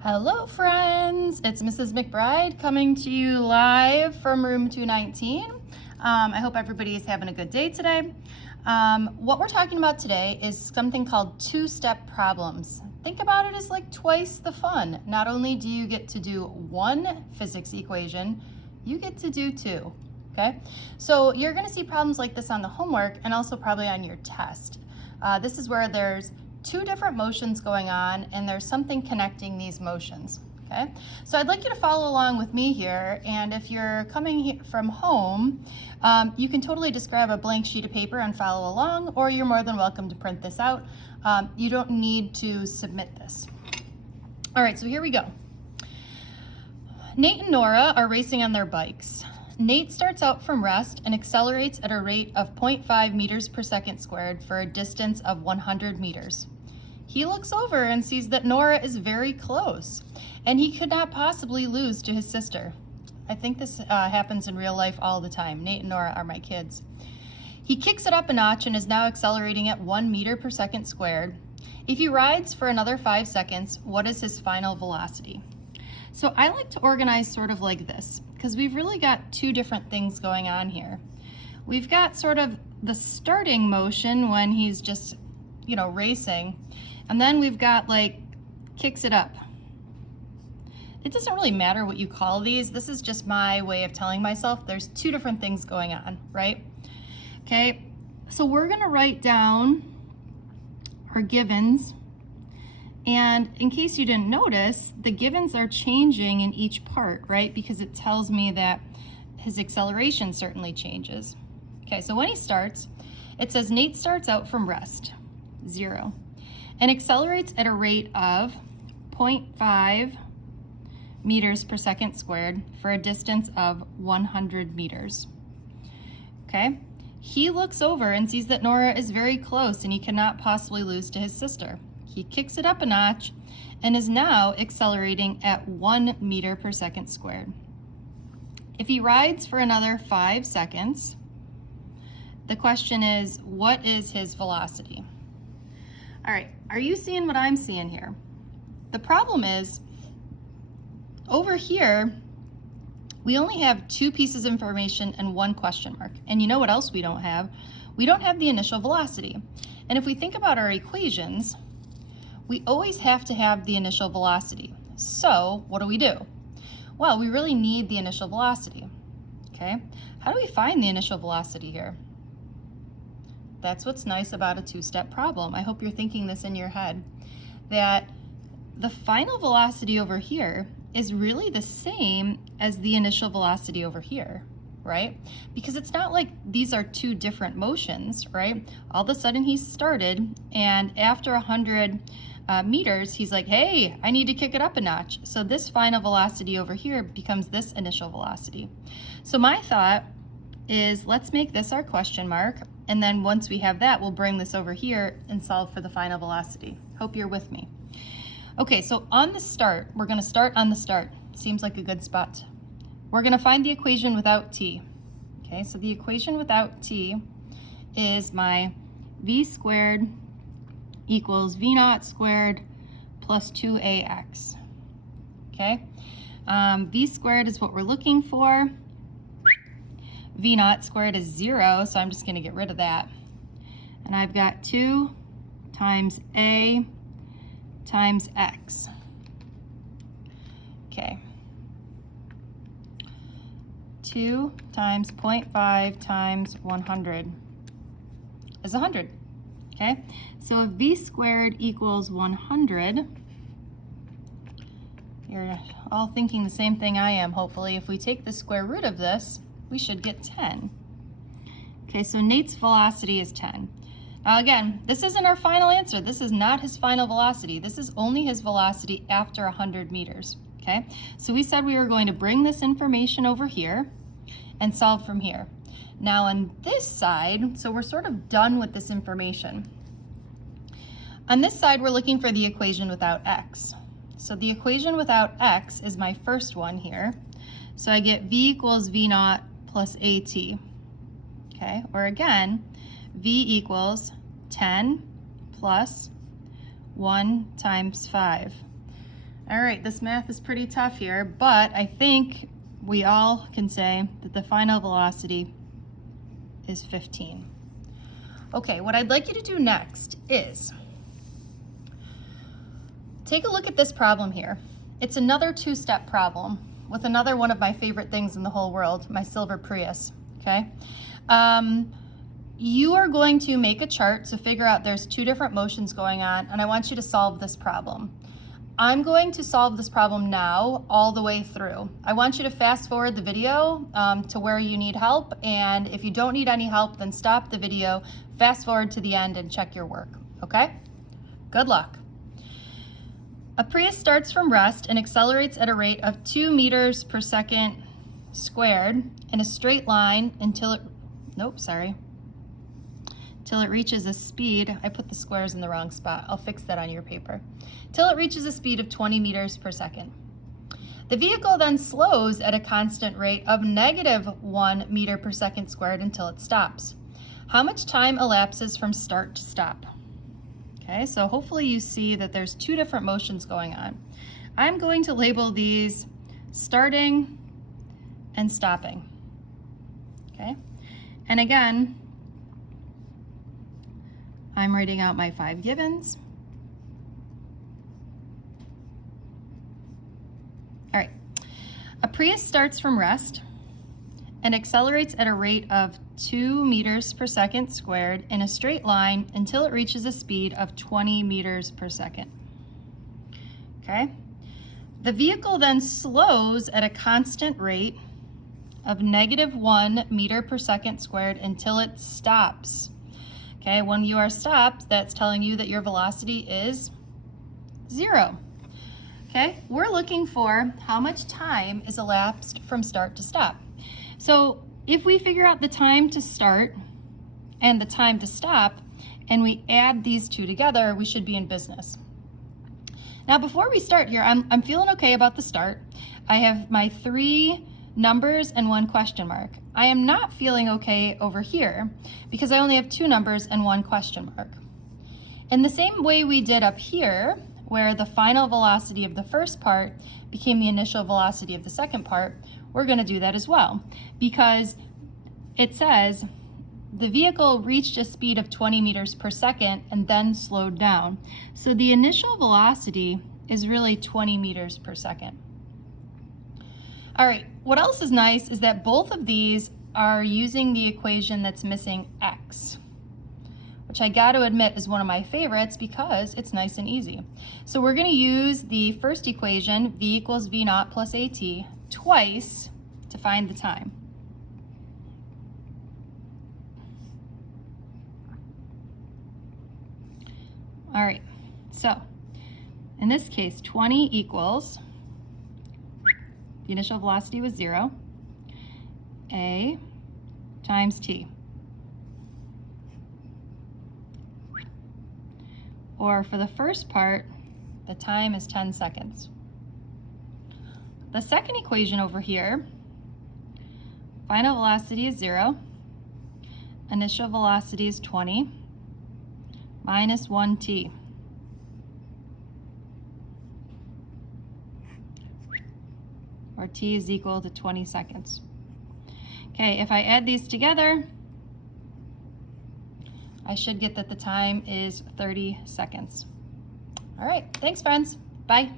Hello friends, it's Mrs. McBride coming to you live from room 219. I hope everybody is having a good day today. What we're talking about today is something called two-step problems. Think about it as like twice the fun. Not only do you get to do one physics equation, you get to do two, okay? So you're gonna see problems like this on the homework and also probably on your test. This is where there's two different motions going on and there's something connecting these motions, okay? So I'd like you to follow along with me here, and if you're coming from home, you can totally just grab a blank sheet of paper and follow along, or you're more than welcome to print this out. You don't need to submit this. All right, so here we go. Nate and Nora are racing on their bikes. Nate starts out from rest and accelerates at a rate of 0.5 meters per second squared for a distance of 100 meters. He looks over and sees that Nora is very close, and he could not possibly lose to his sister. I think this happens in real life all the time. Nate and Nora are my kids. He kicks it up a notch and is now accelerating at 1 meter per second squared. If he rides for another 5 seconds, what is his final velocity? So I like to organize sort of like this, because we've really got two different things going on here. We've got sort of the starting motion when he's just, racing, and then we've got like kicks it up. It doesn't really matter what you call these. This is just my way of telling myself there's two different things going on, right? Okay, so we're gonna write down our givens. And in case you didn't notice, the givens are changing in each part, right? Because it tells me that his acceleration certainly changes. Okay, so when he starts, it says Nate starts out from rest, 0, and accelerates at a rate of 0.5 meters per second squared for a distance of 100 meters. Okay, he looks over and sees that Nora is very close and he cannot possibly lose to his sister. He kicks it up a notch and is now accelerating at 1 meter per second squared. If he rides for another 5 seconds, the question is, what is his velocity? All right, are you seeing what I'm seeing here? The problem is, over here, we only have 2 pieces of information and 1 question mark. And you know what else we don't have? We don't have the initial velocity. And if we think about our equations, we always have to have the initial velocity. So what do? Well, we really need the initial velocity, okay? How do we find the initial velocity here? That's what's nice about a two-step problem. I hope you're thinking this in your head, that the final velocity over here is really the same as the initial velocity over here, right? Because it's not like these are two different motions, right? All of a sudden he started, and after 100 meters, he's like, hey, I need to kick it up a notch. So this final velocity over here becomes this initial velocity. So my thought is, let's make this our question mark, and then once we have that, we'll bring this over here and solve for the final velocity. Hope you're with me. Okay, so on the start, we're gonna start on the start. Seems like a good spot. We're gonna find the equation without t. Okay, so the equation without t is my v squared equals v naught squared plus 2ax. Okay, v squared is what we're looking for. V naught squared is 0, so I'm just going to get rid of that. And I've got 2 times a times x. Okay. 2 times 0.5 times 100 is 100. Okay, so if v squared equals 100, you're all thinking the same thing I am, hopefully. If we take the square root of this, we should get 10. Okay, so Nate's velocity is 10. Now again, this isn't our final answer. This is not his final velocity. This is only his velocity after 100 meters. Okay, so we said we were going to bring this information over here and solve from here. Now on this side, so we're sort of done with this information. On this side, we're looking for the equation without x. So the equation without x is my first one here. So I get v equals v naught plus at. Okay, or again, v equals 10 plus 1 times 5. All right, this math is pretty tough here, but I think we all can say that the final velocity is 15. Okay, what I'd like you to do next is take a look at this problem here. It's another two-step problem with another one of my favorite things in the whole world, my silver Prius, okay? You are going to make a chart to figure out there's two different motions going on, and I want you to solve this problem. I'm going to solve this problem now all the way through. I want you to fast forward the video to where you need help, and if you don't need any help, then stop the video, fast forward to the end, and check your work, okay? Good luck. A Prius starts from rest and accelerates at a rate of 2 meters per second squared in a straight line until it reaches a speed, I put the squares in the wrong spot, I'll fix that on your paper, till it reaches a speed of 20 meters per second. The vehicle then slows at a constant rate of -1 meter per second squared until it stops. How much time elapses from start to stop? Okay, so hopefully you see that there's two different motions going on. I'm going to label these starting and stopping, okay? And again, I'm writing out my 5 givens. All right, a Prius starts from rest and accelerates at a rate of 2 meters per second squared in a straight line until it reaches a speed of 20 meters per second. Okay, the vehicle then slows at a constant rate of -1 meter per second squared until it stops. Okay, when you are stopped, that's telling you that your velocity is 0. Okay, we're looking for how much time is elapsed from start to stop. So if we figure out the time to start and the time to stop, and we add these two together, we should be in business. Now, before we start here, I'm feeling okay about the start. I have my 3 numbers and 1 question mark. I am not feeling okay over here because I only have 2 numbers and 1 question mark. In the same way we did up here, where the final velocity of the first part became the initial velocity of the second part, we're going to do that as well, because it says the vehicle reached a speed of 20 meters per second and then slowed down. So the initial velocity is really 20 meters per second. All right, what else is nice is that both of these are using the equation that's missing x, which I got to admit is one of my favorites because it's nice and easy. So we're going to use the first equation, v equals v naught plus at, twice to find the time. All right, so in this case, 20 equals, the initial velocity was 0, a times t. Or for the first part, the time is 10 seconds. The second equation over here, final velocity is 0, initial velocity is 20, minus 1t. Or t is equal to 20 seconds. Okay, if I add these together, I should get that the time is 30 seconds. All right, thanks friends, bye.